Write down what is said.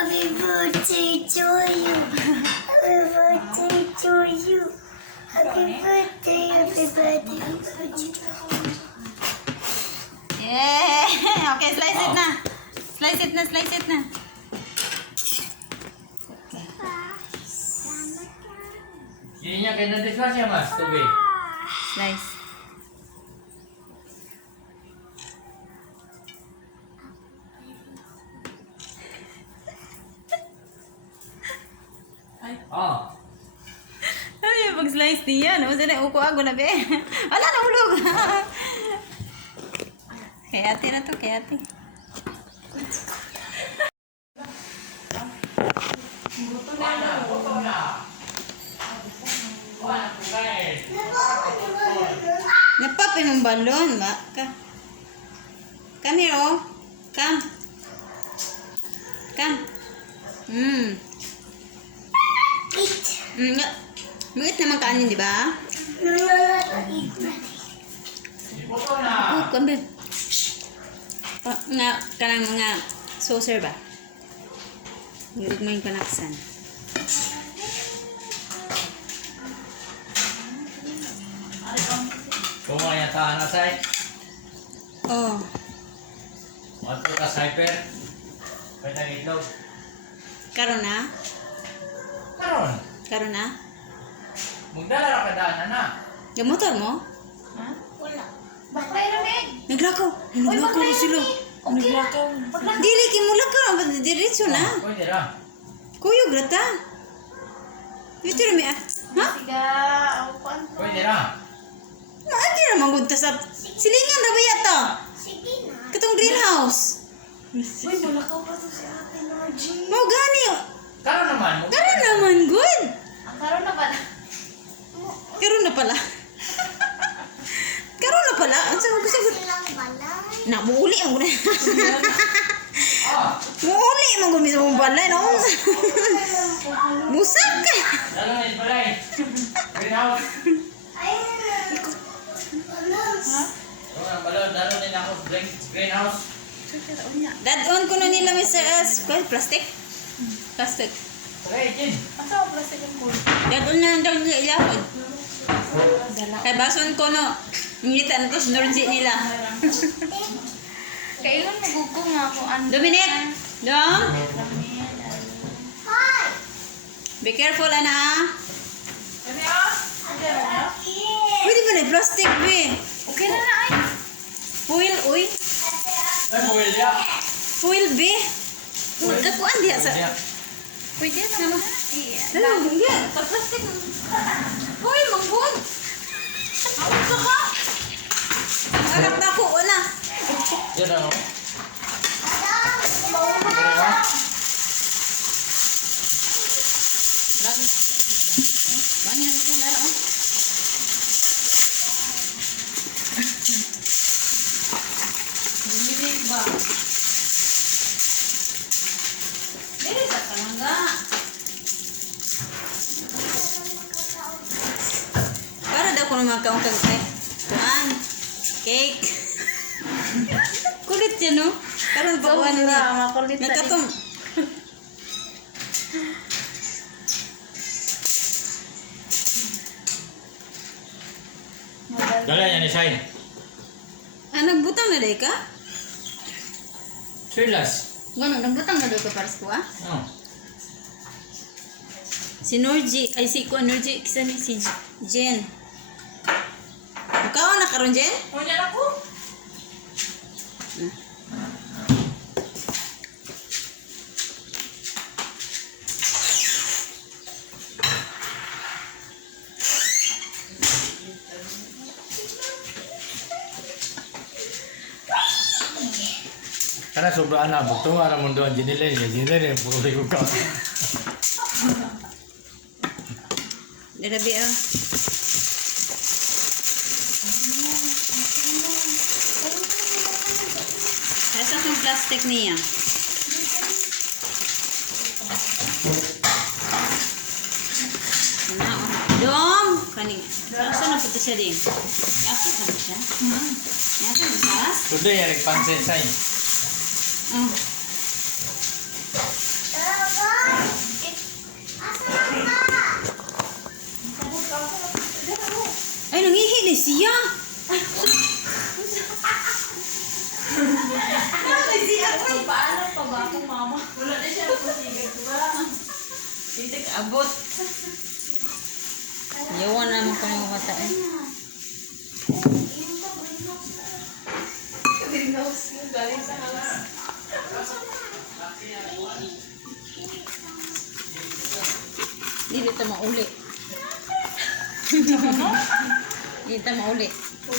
Happy birthday to you. Happy birthday to you. Happy birthday, happy birthday, happy birthday. Yeah! Okay, slice it na. Slice it na, slice it na. Yun niya, kaya na-discuss siya, mas. Tubi. Slice. Oh. Ano yung pag-slice niya? No? Sana uko ako na, be. Wala na, ulog. Kaya ate na to, kaya ate. Buto na. Wala, guys. Napap yung balon, ba? Come here, oh. Come. Come. Eat. Mungit naman kanin, di ba? No, eat. Buto na. Oh, kambil. Nga, kanang mga saucer ba? Ngirit mo yung kanaksan. Kumayataan na sa'y. Oh. Mato ka cyper. Pwede ang itlog. Karon na? Karon. Karon na? Magdala ra ka daan na. Yung motor mo? Ha? Wala. Bakla yun, Meg. Naglakaw. Naglakaw na sila. Naglakaw. Dili, kimulakaw. Diretso na. Pwede ra. Kuyog rata. Ito rin ha? Siga, ako pa. Pwede ra. Maagi na magunta sa silingan na ba yata? Sige na. Katong greenhouse. Uy, malakaw pa to si Ate Margie. Mau gani. Karon naman. Karon naman, good. Ang karoon na pala. Karon na pala. Karon na pala. Ang sabi ko sa Silang balay. na muuli ang guna. Ah. Muuli man gumi sa mong balay no. Musak ka. Dalo ni balay. Greenhouse. Ay, ha? Ang balon, dalo ni ako greenhouse. Dadon ko na nila Mr. S. Plastic? Plastic. Okay, Jin. Asa ang plastic ang pool? Dadon na daw nila ilapod. Kay bason ko no. Ngita na to sinorji nila. Kailan magugong nga ako ang... Dominic! Dom! Hi! Be careful, ana. Ano yun? Pwede ba na plastic, be? Okay na na ay. Foil, uy. Ay, buwil ya. Foil, be. Kakuan diya sa... Pwede na. Dalo, diya. Plastic. Foil, manggod. Awag ka ka. Anak na ako, wala. Yan ako. Bani na ito, nara, oh. Bumibig ba? Dili sa kalangga. Para daw ko ng mga kaungkag eh. Kuan. Cake. Kulit yan, no? Karon pa kuan niya. Makulit na. Nagkatong. Dala niya ni Shine. Ah, nagbutang na day ka? Trillas. Gano'n, nagbutang na day ka para sa kuha? Oh. Si Norji, ay si Kuan Norji, kisa ni si Jen. Ikaw na karon Jen? Huwag ako. Karena sobrang anak, betul orang munduan jenilai ya, boleh buka. Darabi ah. Asa kong plastic niya? Ano? Dom! Kani. Asa na puto siya din? Asa na puto siya? Asa na sas? Sudah ya, pansen saya. Oh. siya. Paano pa ba ako, mama? Wala na siya pusigan ko ba? Titik abot. Yawan naman ko yung mata eh. Greenhouse yung galing sa house. Hindi dito mauli. Hindi dito mauli. Uy,